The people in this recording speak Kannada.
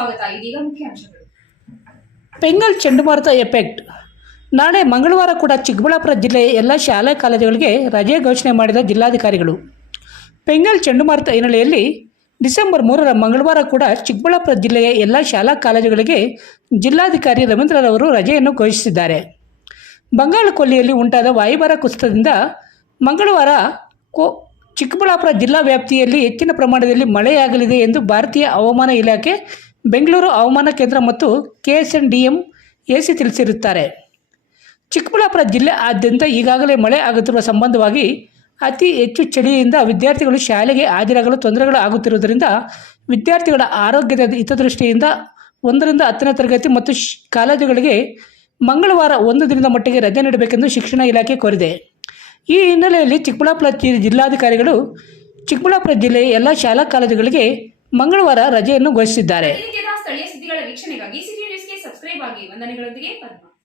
ಸ್ವಾಗತ. ಇದೀಗ ಮುಖ್ಯಾಂಶಗಳು. ಬೆಂಗಾಲ್ ಚಂಡಮಾರುತ ಎಫೆಕ್ಟ್. ನಾಳೆ ಮಂಗಳವಾರ ಕೂಡ ಚಿಕ್ಕಬಳ್ಳಾಪುರ ಜಿಲ್ಲೆಯ ಎಲ್ಲ ಶಾಲಾ ಕಾಲೇಜುಗಳಿಗೆ ರಜೆ ಘೋಷಣೆ ಮಾಡಿದ ಜಿಲ್ಲಾಧಿಕಾರಿಗಳು. ಬೆಂಗಾಲ್ ಚಂಡಮಾರುತ ಹಿನ್ನೆಲೆಯಲ್ಲಿ ಡಿಸೆಂಬರ್ 3ರ ಮಂಗಳವಾರ ಕೂಡ ಚಿಕ್ಕಬಳ್ಳಾಪುರ ಜಿಲ್ಲೆಯ ಎಲ್ಲ ಶಾಲಾ ಕಾಲೇಜುಗಳಿಗೆ ಜಿಲ್ಲಾಧಿಕಾರಿ ರವೀಂದ್ರರವರು ರಜೆಯನ್ನು ಘೋಷಿಸಿದ್ದಾರೆ. ಬಂಗಾಳ ಕೊಲ್ಲಿಯಲ್ಲಿ ಉಂಟಾದ ವಾಯುಭಾರ ಕುಸಿತದಿಂದ ಮಂಗಳವಾರ ಚಿಕ್ಕಬಳ್ಳಾಪುರ ಜಿಲ್ಲಾ ವ್ಯಾಪ್ತಿಯಲ್ಲಿ ಹೆಚ್ಚಿನ ಪ್ರಮಾಣದಲ್ಲಿ ಮಳೆಯಾಗಲಿದೆ ಎಂದು ಭಾರತೀಯ ಹವಾಮಾನ ಇಲಾಖೆ, ಬೆಂಗಳೂರು ಹವಾಮಾನ ಕೇಂದ್ರ ಮತ್ತು KSNDM-AC ತಿಳಿಸಿರುತ್ತಾರೆ. ಚಿಕ್ಕಬಳ್ಳಾಪುರ ಜಿಲ್ಲೆಯಾದ್ಯಂತ ಈಗಾಗಲೇ ಮಳೆ ಆಗುತ್ತಿರುವ ಸಂಬಂಧವಾಗಿ ಅತಿ ಹೆಚ್ಚು ಚಳಿಯಿಂದ ವಿದ್ಯಾರ್ಥಿಗಳು ಶಾಲೆಗೆ ಹಾಜರಾಗಲು ತೊಂದರೆಗಳು ಆಗುತ್ತಿರುವುದರಿಂದ ವಿದ್ಯಾರ್ಥಿಗಳ ಆರೋಗ್ಯದ ಹಿತದೃಷ್ಟಿಯಿಂದ 1ರಿಂದ 10ನೇ ತರಗತಿ ಮತ್ತು ಕಾಲೇಜುಗಳಿಗೆ ಮಂಗಳವಾರ 1 ದಿನದ ಮಟ್ಟಿಗೆ ರಜೆ ನೀಡಬೇಕೆಂದು ಶಿಕ್ಷಣ ಇಲಾಖೆ ಕೋರಿದೆ. ಈ ಹಿನ್ನೆಲೆಯಲ್ಲಿ ಚಿಕ್ಕಬಳ್ಳಾಪುರ ಜಿಲ್ಲಾಧಿಕಾರಿಗಳು ಚಿಕ್ಕಬಳ್ಳಾಪುರ ಜಿಲ್ಲೆಯ ಎಲ್ಲ ಶಾಲಾ ಕಾಲೇಜುಗಳಿಗೆ ಮಂಗಳವಾರ ರಜೆಯನ್ನು ಘೋಷಿಸಿದ್ದಾರೆ. ಸ್ಥಳೀಯ ಸುದ್ದಿಗಳ ವೀಕ್ಷಣೆಗಾಗಿ ಸಿಟಿ ನ್ಯೂಸ್ಗೆ ಸಬ್ಸ್ಕ್ರೈಬ್ ಆಗಿ. ವಂದನೆಗಳೊಂದಿಗೆ ಪದ್ಮ.